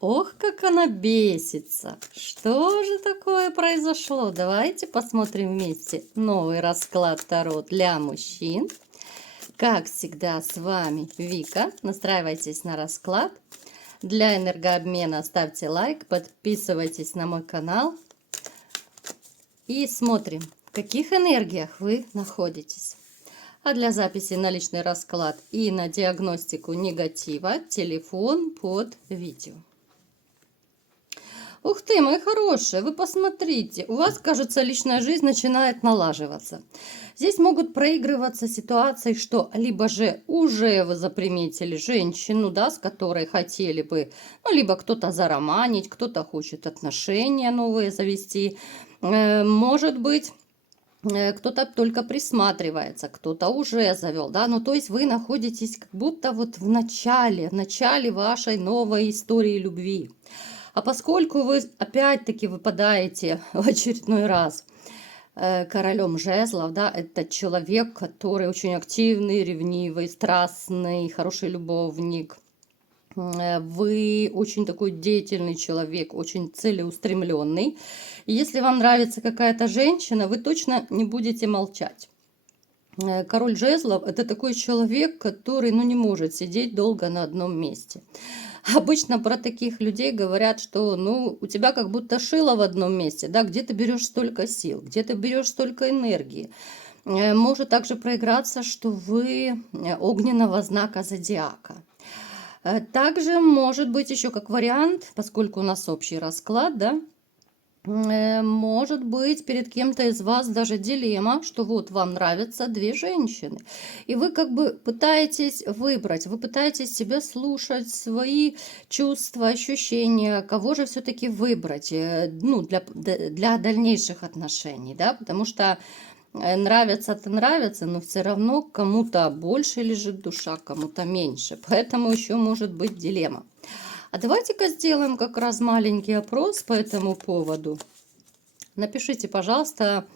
Ох, как она бесится! Что же такое произошло? Давайте посмотрим вместе новый расклад Таро для мужчин. Как всегда, с вами Вика. Настраивайтесь на расклад. Для энергообмена ставьте лайк, подписывайтесь на мой канал. И смотрим, в каких энергиях вы находитесь. А для записи на личный расклад и на диагностику негатива телефон под видео. Ух ты, мои хорошие, вы посмотрите, у вас, кажется, личная жизнь начинает налаживаться. Здесь могут проигрываться ситуации, что либо же уже вы заприметили женщину, да, с которой хотели бы, ну, либо кто-то зароманить, кто-то хочет отношения новые завести. Может быть, кто-то только присматривается, кто-то уже завел, да, ну, то есть вы находитесь как будто вот в начале вашей новой истории любви. А поскольку вы опять-таки выпадаете в очередной раз королем жезлов, да, это человек, который очень активный, ревнивый, страстный, хороший любовник. Вы очень такой деятельный человек, очень целеустремленный. И если вам нравится какая-то женщина, вы точно не будете молчать. Король жезлов – это такой человек, который, ну, не может сидеть долго на одном месте. Обычно про таких людей говорят, что, ну, у тебя как будто шило в одном месте, да, где ты берешь столько сил, где ты берешь столько энергии. Может также проиграться, что вы огненного знака зодиака. Также может быть еще как вариант, поскольку у нас общий расклад, да, может быть перед кем-то из вас даже дилемма, что вот вам нравятся две женщины. И вы как бы пытаетесь выбрать, вы пытаетесь себя слушать, свои чувства, ощущения, кого же все-таки выбрать, ну, для дальнейших отношений, да, потому что нравится-то нравится, но все равно кому-то больше лежит душа, кому-то меньше. Поэтому еще может быть дилемма. А давайте-ка сделаем как раз маленький опрос по этому поводу. Напишите, пожалуйста,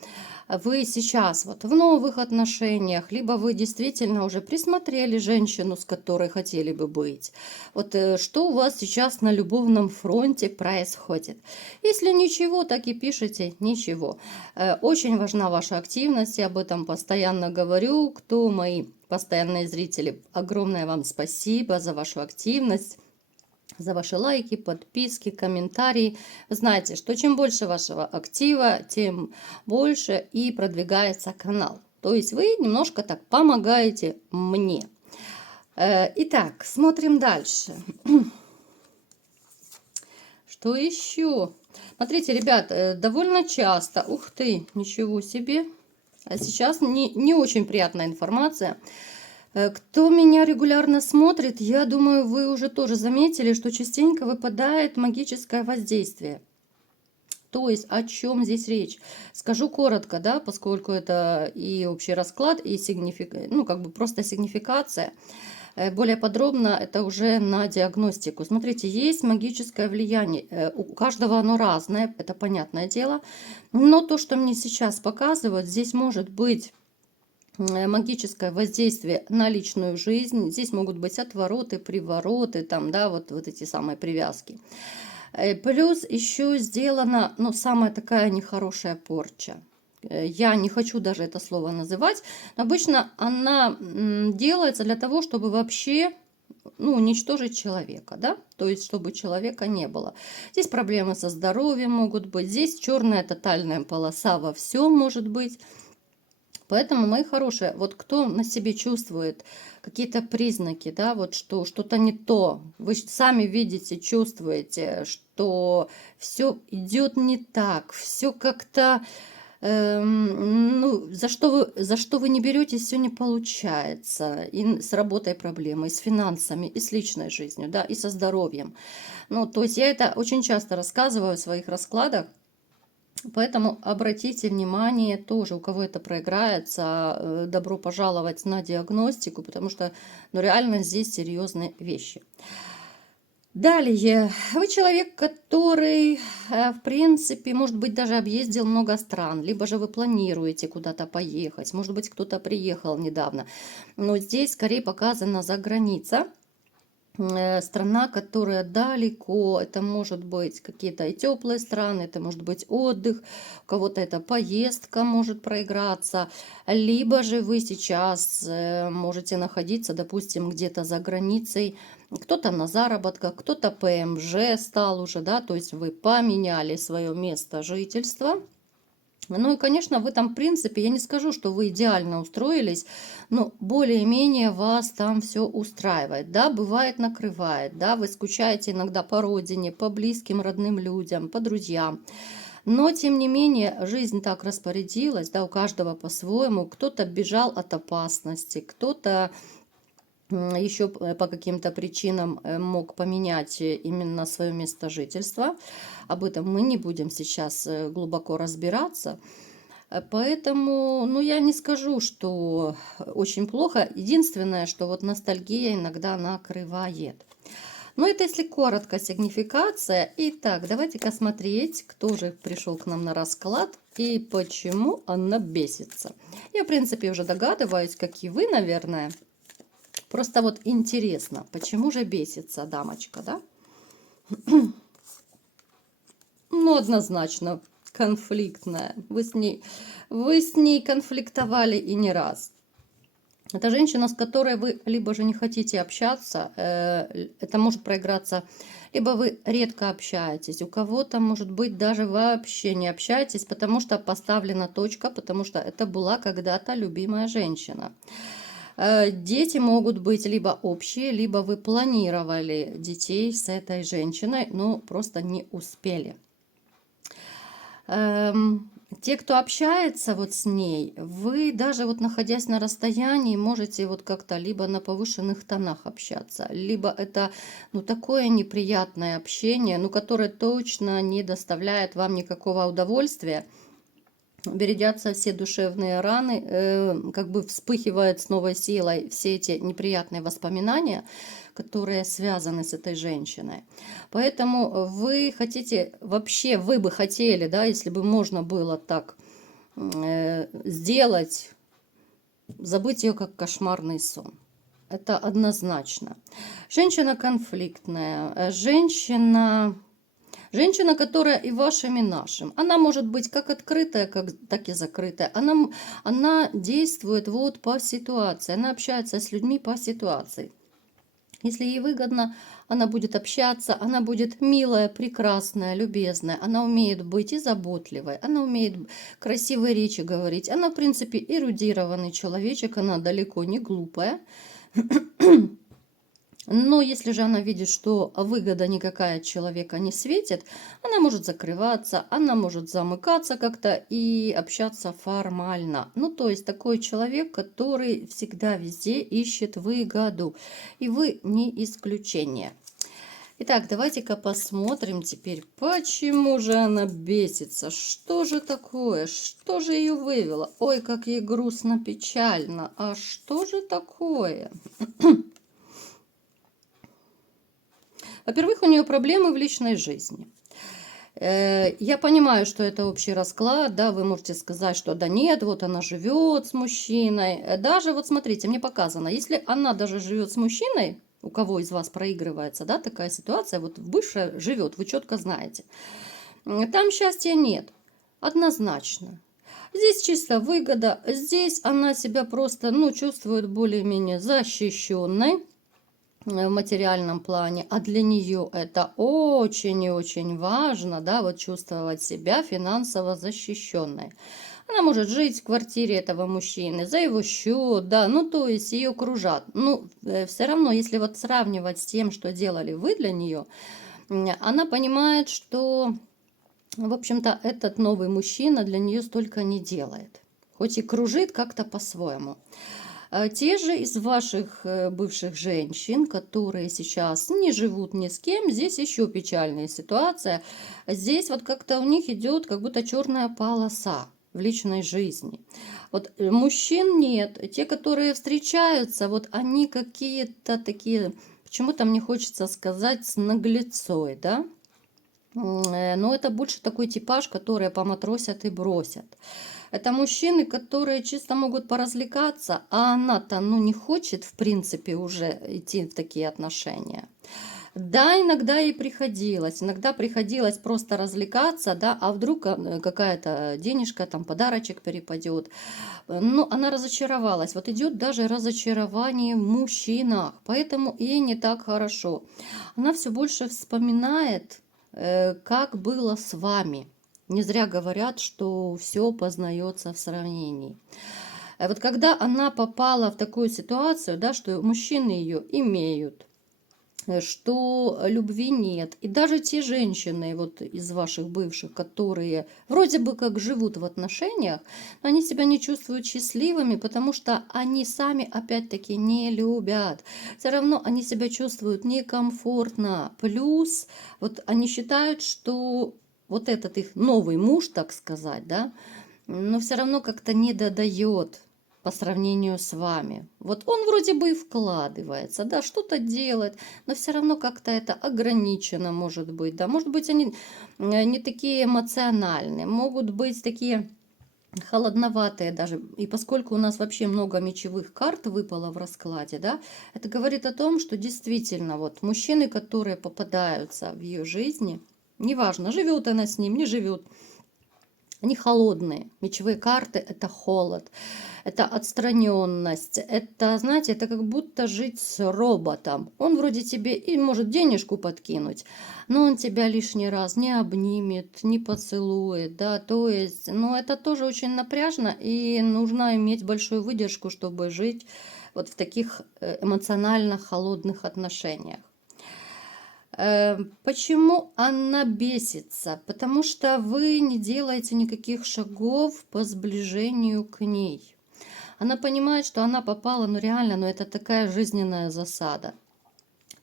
вы сейчас вот в новых отношениях, либо вы действительно уже присмотрели женщину, с которой хотели бы быть. Вот что у вас сейчас на любовном фронте происходит. Если ничего, так и пишите ничего. Очень важна ваша активность, я об этом постоянно говорю. Кто мои постоянные зрители, огромное вам спасибо за вашу активность, за ваши лайки, подписки, комментарии. Знаете, что чем больше вашего актива, тем больше и продвигается канал. То есть вы немножко так помогаете мне. Итак, смотрим дальше. Что еще? Смотрите, ребят, довольно часто, ух ты, ничего себе. А сейчас не очень приятная информация. Кто меня регулярно смотрит, я думаю, вы уже тоже заметили, что частенько выпадает магическое воздействие. То есть о чем здесь речь? Скажу коротко, да, поскольку это и общий расклад, и ну, как бы просто сигнификация. Более подробно это уже на диагностику. Смотрите, есть магическое влияние. У каждого оно разное, это понятное дело. Но то, что мне сейчас показывают, здесь может быть магическое воздействие на личную жизнь. Здесь могут быть отвороты, привороты, там, да, вот эти самые привязки. Плюс еще сделана, ну, самая такая нехорошая порча. Я не хочу даже это слово называть. Обычно она делается для того, чтобы вообще, ну, уничтожить человека, да, то есть чтобы человека не было. Здесь проблемы со здоровьем могут быть, здесь черная тотальная полоса во всем может быть. Поэтому, мои хорошие, вот кто на себе чувствует какие-то признаки, да, вот что что-то не то, вы сами видите, чувствуете, что все идет не так, все как-то, ну, за что вы не беретесь, все не получается. И с работой проблемы, и с финансами, и с личной жизнью, да, и со здоровьем. Ну, то есть я это очень часто рассказываю в своих раскладах. Поэтому обратите внимание тоже, у кого это проиграется, добро пожаловать на диагностику, потому что, ну, реально здесь серьезные вещи. Далее, вы человек, который, в принципе, может быть, даже объездил много стран, либо же вы планируете куда-то поехать, может быть, кто-то приехал недавно, но здесь скорее показана за граница. страна, которая далеко, это может быть какие-то и теплые страны, это может быть отдых, у кого-то это поездка может проиграться, либо же вы сейчас можете находиться, допустим, где-то за границей, кто-то на заработках, кто-то ПМЖ стал уже, да, то есть вы поменяли свое место жительства. Ну и, конечно, в этом принципе, я не скажу, что вы идеально устроились, но более-менее вас там все устраивает. Да, бывает накрывает, да, вы скучаете иногда по родине, по близким, родным людям, по друзьям. Но, тем не менее, жизнь так распорядилась, да, у каждого по-своему. Кто-то бежал от опасности, кто-то еще по каким-то причинам мог поменять именно свое место жительства. Об этом мы не будем сейчас глубоко разбираться. Поэтому, ну, я не скажу, что очень плохо. Единственное, что вот ностальгия иногда накрывает. Но это если коротко сигнификация. Итак, давайте-ка смотреть, кто же пришел к нам на расклад и почему она бесится. Я, в принципе, уже догадываюсь, как и вы, наверное. Просто вот интересно, почему же бесится дамочка, да? Ну, однозначно конфликтная. Вы с ней конфликтовали и не раз. Это женщина, с которой вы либо же не хотите общаться, это может проиграться, либо вы редко общаетесь. У кого-то, может быть, даже вообще не общаетесь, потому что поставлена точка, потому что это была когда-то любимая женщина. Дети могут быть либо общие, либо вы планировали детей с этой женщиной, но просто не успели. Те, кто общается вот с ней, вы даже вот находясь на расстоянии, можете вот как-то либо на повышенных тонах общаться, либо это, ну, такое неприятное общение, ну, которое точно не доставляет вам никакого удовольствия. Бередятся все душевные раны, как бы вспыхивают с новой силой все эти неприятные воспоминания, которые связаны с этой женщиной. Поэтому вы хотите, вообще вы бы хотели, да, если бы можно было так сделать, забыть ее как кошмарный сон. Это однозначно. Женщина конфликтная, Женщина, которая и вашим, и нашим. Она может быть как открытая, так и закрытая. Она действует вот по ситуации. Она общается с людьми по ситуации. Если ей выгодно, она будет общаться, она будет милая, прекрасная, любезная. Она умеет быть и заботливой, она умеет красивые речи говорить. Она, в принципе, эрудированный человечек, она далеко не глупая. Но если же она видит, что выгода никакая от человека не светит, она может закрываться, она может замыкаться как-то и общаться формально. Ну, то есть такой человек, который всегда везде ищет выгоду. И вы не исключение. Итак, давайте-ка посмотрим теперь, почему же она бесится. Что же такое? Что же ее вывело? Ой, как ей грустно, печально. А что же такое? Во-первых, у нее проблемы в личной жизни. Я понимаю, что это общий расклад, да, вы можете сказать, что да нет, вот она живет с мужчиной. Даже вот смотрите, мне показано, если она даже живет с мужчиной, у кого из вас проигрывается, да, такая ситуация, вот бывшая живет, вы четко знаете, там счастья нет, однозначно. Здесь чисто выгода, здесь она себя просто, ну, чувствует более-менее защищенной в материальном плане, а для нее это очень и очень важно, да, вот чувствовать себя финансово защищенной. Она может жить в квартире этого мужчины за его счет, да, ну то есть ее кружат. Ну, все равно, если вот сравнивать с тем, что делали вы для нее, она понимает, что, в общем-то, этот новый мужчина для нее столько не делает, хоть и кружит как-то по-своему. Те же из ваших бывших женщин, которые сейчас не живут ни с кем, здесь еще печальная ситуация. Здесь вот как-то у них идет как будто черная полоса в личной жизни. Вот мужчин нет. Те, которые встречаются, вот они какие-то такие, почему-то мне хочется сказать, с наглецой, да? Но это больше такой типаж, которые поматросят и бросят. Это мужчины, которые чисто могут поразвлекаться, а она-то, ну, не хочет, в принципе, уже идти в такие отношения. Да, иногда приходилось просто развлекаться, да, а вдруг какая-то денежка, там, подарочек перепадет. Но она разочаровалась. Вот идет даже разочарование в мужчинах, поэтому ей не так хорошо. Она все больше вспоминает, как было с вами. Не зря говорят, что все познается в сравнении. Вот когда она попала в такую ситуацию, да, что мужчины ее имеют, что любви нет. И даже те женщины вот из ваших бывших, которые вроде бы как живут в отношениях, но они себя не чувствуют счастливыми, потому что они сами опять-таки не любят. Все равно они себя чувствуют некомфортно. Плюс вот они считают, что вот этот их новый муж, так сказать, да, но все равно как-то не додает по сравнению с вами. Вот он вроде бы и вкладывается, да, что-то делает, но все равно как-то это ограничено может быть, да. Может быть, они не такие эмоциональные, могут быть такие холодноватые даже. И поскольку у нас вообще много мечевых карт выпало в раскладе, да, это говорит о том, что действительно вот мужчины, которые попадаются в ее жизни, неважно, живет она с ним, не живет, они холодные. Мечевые карты – это холод, это отстраненность, это, знаете, это как будто жить с роботом. Он вроде тебе и может денежку подкинуть, но он тебя лишний раз не обнимет, не поцелует, да, то есть, ну, это тоже очень напряжно, и нужно иметь большую выдержку, чтобы жить вот в таких эмоционально холодных отношениях. Почему она бесится? Потому что вы не делаете никаких шагов по сближению к ней. Она понимает, что она попала, ну реально, ну это такая жизненная засада.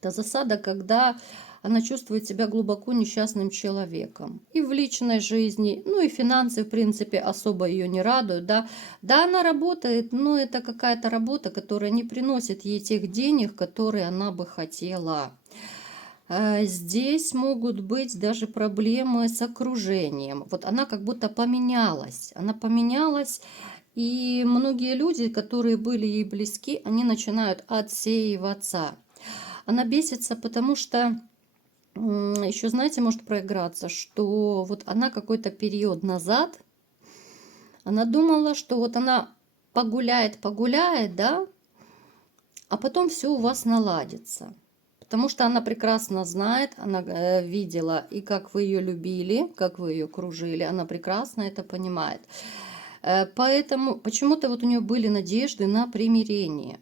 Это засада, когда она чувствует себя глубоко несчастным человеком. И в личной жизни, ну и финансы, в принципе, особо ее не радуют. Да, да, она работает, но это какая-то работа, которая не приносит ей тех денег, которые она бы хотела. Здесь могут быть даже проблемы с окружением. Вот она как будто поменялась. Она поменялась, и многие люди, которые были ей близки, они начинают отсеиваться. Она бесится, потому что еще, знаете, может проиграться, что вот она какой-то период назад, она думала, что вот она погуляет, да, а потом все у вас наладится. Потому что она прекрасно знает, она видела и как вы ее любили, как вы ее кружили, она прекрасно это понимает. Поэтому почему-то вот у нее были надежды на примирение.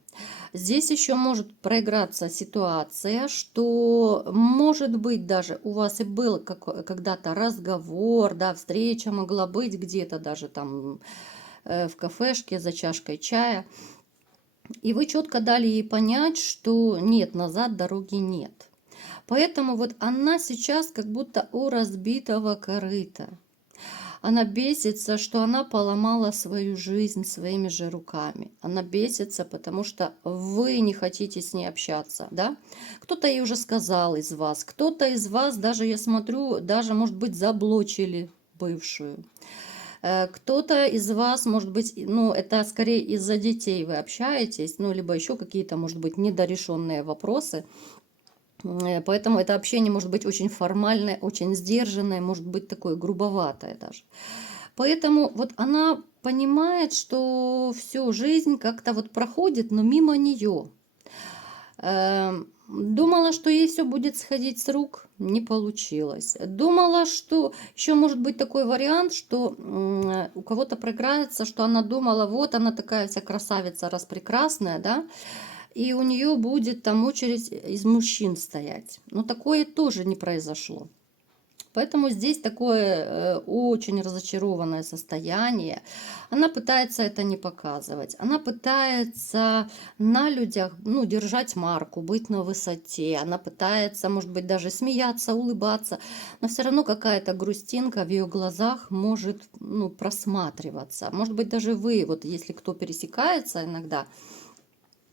Здесь еще может проиграться ситуация, что, может быть, даже у вас и был когда-то разговор, да, встреча могла быть где-то даже там в кафешке за чашкой чая. И вы четко дали ей понять, что нет, назад дороги нет. Поэтому вот она сейчас как будто у разбитого корыта. Она бесится, что она поломала свою жизнь своими же руками. Она бесится, потому что вы не хотите с ней общаться, да? Кто-то ей уже сказал из вас, кто-то из вас, даже я смотрю, даже, может быть, заблочили бывшую. Кто-то из вас, может быть, ну, это скорее из-за детей вы общаетесь, ну, либо еще какие-то, может быть, недорешенные вопросы. Поэтому это общение может быть очень формальное, очень сдержанное, может быть такое грубоватое даже. Поэтому вот она понимает, что всю жизнь как-то вот проходит, но мимо нее. Думала, что ей все будет сходить с рук, не получилось. Думала, что еще может быть такой вариант, что у кого-то проиграется, что она думала, вот она такая вся красавица, распрекрасная, да, и у нее будет там очередь из мужчин стоять. Но такое тоже не произошло. Поэтому здесь такое очень разочарованное состояние. Она пытается это не показывать. Она пытается на людях, ну, держать марку, быть на высоте. Она пытается, может быть, даже смеяться, улыбаться. Но все равно какая-то грустинка в ее глазах может, ну, просматриваться. Может быть, даже вы, вот если кто пересекается иногда,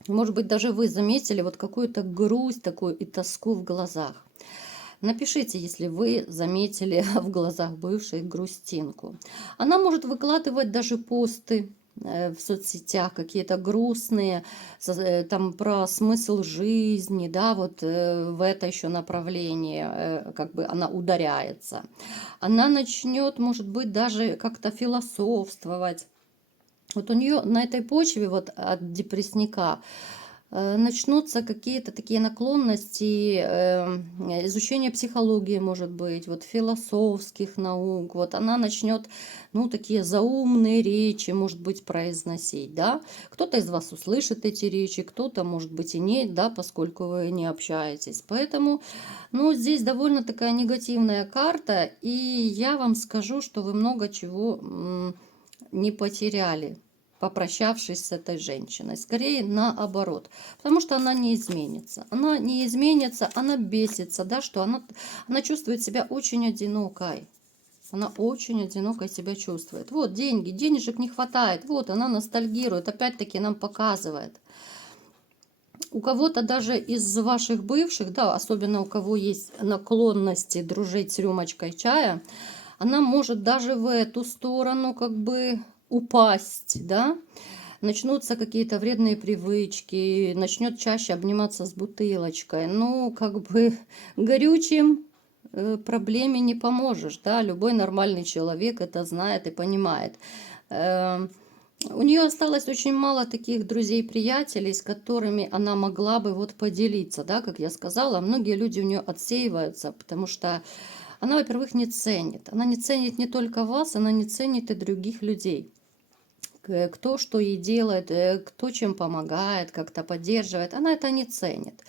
может быть, даже вы заметили вот какую-то грусть такую и тоску в глазах. Напишите, если вы заметили в глазах бывшей грустинку. Она может выкладывать даже посты в соцсетях какие-то грустные, там про смысл жизни, да, вот в это еще направление как бы она ударяется. Она начнет, может быть, даже как-то философствовать. Вот у нее на этой почве вот от депрессника начнутся какие-то такие наклонности, изучение психологии, может быть, вот философских наук. Вот она начнет, ну, такие заумные речи, может быть, произносить, да. Кто-то из вас услышит эти речи, кто-то, может быть, и нет, да, поскольку вы не общаетесь. Поэтому, ну, здесь довольно такая негативная карта, и я вам скажу, что вы много чего не потеряли, попрощавшись с этой женщиной. Скорее наоборот. Потому что она не изменится. Она не изменится, она бесится, да, что она чувствует себя очень одинокой. Она очень одиноко себя чувствует. Вот деньги, денежек не хватает. Вот она ностальгирует, опять-таки нам показывает. У кого-то даже из ваших бывших, да, особенно у кого есть наклонности дружить с рюмочкой чая, она может даже в эту сторону как бы упасть, да, начнутся какие-то вредные привычки, начнет чаще обниматься с бутылочкой. Ну, как бы горючим проблеме не поможешь, да, любой нормальный человек это знает и понимает. У нее осталось очень мало таких друзей-приятелей, с которыми она могла бы вот поделиться, да, как я сказала, многие люди у нее отсеиваются, потому что она, во-первых, не ценит. Она не ценит не только вас, она не ценит и других людей. Кто что ей делает, кто чем помогает, как-то поддерживает, она это не ценит.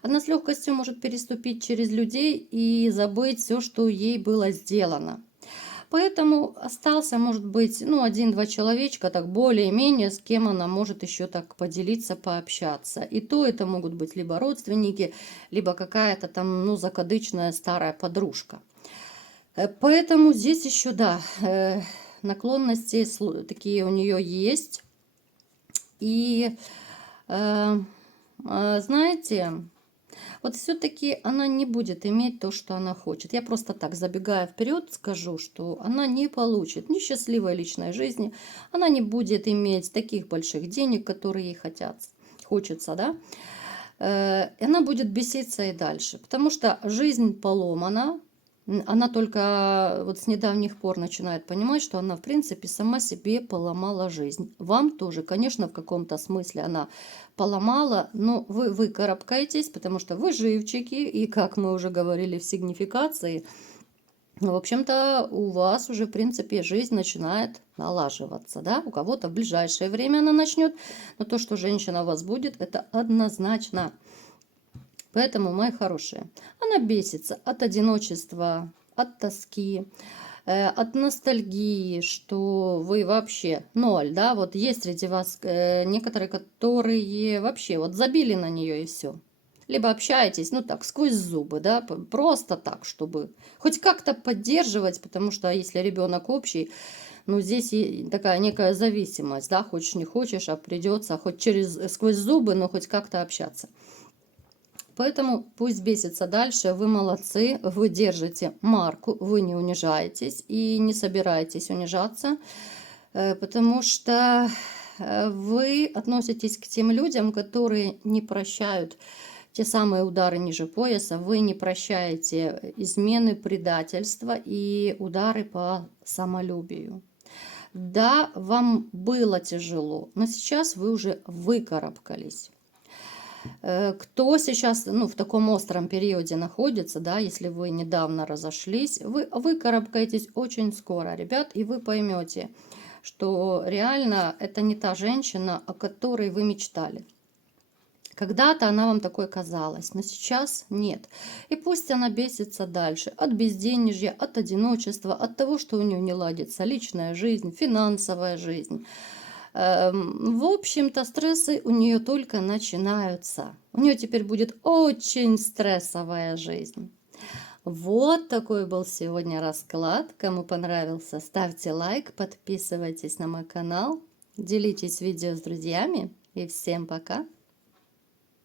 Она с легкостью может переступить через людей и забыть все, что ей было сделано. Поэтому остался, может быть, ну, один-два человечка, так более-менее, с кем она может еще так поделиться, пообщаться. И то это могут быть либо родственники, либо какая-то там, ну, закадычная старая подружка. Поэтому здесь еще, да, наклонности такие у нее есть. И, знаете, вот все-таки она не будет иметь то, что она хочет. Я просто так, забегая вперед, скажу, что она не получит ни счастливой личной жизни, она не будет иметь таких больших денег, которые ей хочется, да. И она будет беситься и дальше, потому что жизнь поломана. Она только вот с недавних пор начинает понимать, что она, в принципе, сама себе поломала жизнь. Вам тоже, конечно, в каком-то смысле она поломала, но вы выкарабкаетесь, потому что вы живчики, и, как мы уже говорили в сигнификации, в общем-то, у вас уже, в принципе, жизнь начинает налаживаться, да? У кого-то в ближайшее время она начнет, но то, что женщина у вас будет, это однозначно. Поэтому, мои хорошие, она бесится от одиночества, от тоски, от ностальгии, что вы вообще ноль, да, вот есть среди вас некоторые, которые вообще вот забили на нее и все. Либо общаетесь, ну так, сквозь зубы, да, просто так, чтобы хоть как-то поддерживать, потому что если ребенок общий, ну здесь и такая некая зависимость, да, хочешь не хочешь, а придется хоть сквозь зубы, но хоть как-то общаться. Поэтому пусть бесится дальше, вы молодцы, вы держите марку, вы не унижаетесь и не собираетесь унижаться, потому что вы относитесь к тем людям, которые не прощают те самые удары ниже пояса, вы не прощаете измены, предательства и удары по самолюбию. Да, вам было тяжело, но сейчас вы уже выкарабкались. Кто сейчас, ну, в таком остром периоде находится, да, если вы недавно разошлись, вы выкарабкаетесь очень скоро, ребят, и вы поймете, что реально это не та женщина, о которой вы мечтали. Когда-то она вам такой казалась, но сейчас нет. И пусть она бесится дальше от безденежья, от одиночества, от того, что у нее не ладится личная жизнь, финансовая жизнь. В общем-то, стрессы у нее только начинаются. У нее теперь будет очень стрессовая жизнь. Вот такой был сегодня расклад. Кому понравился, ставьте лайк, подписывайтесь на мой канал, делитесь видео с друзьями. И всем пока!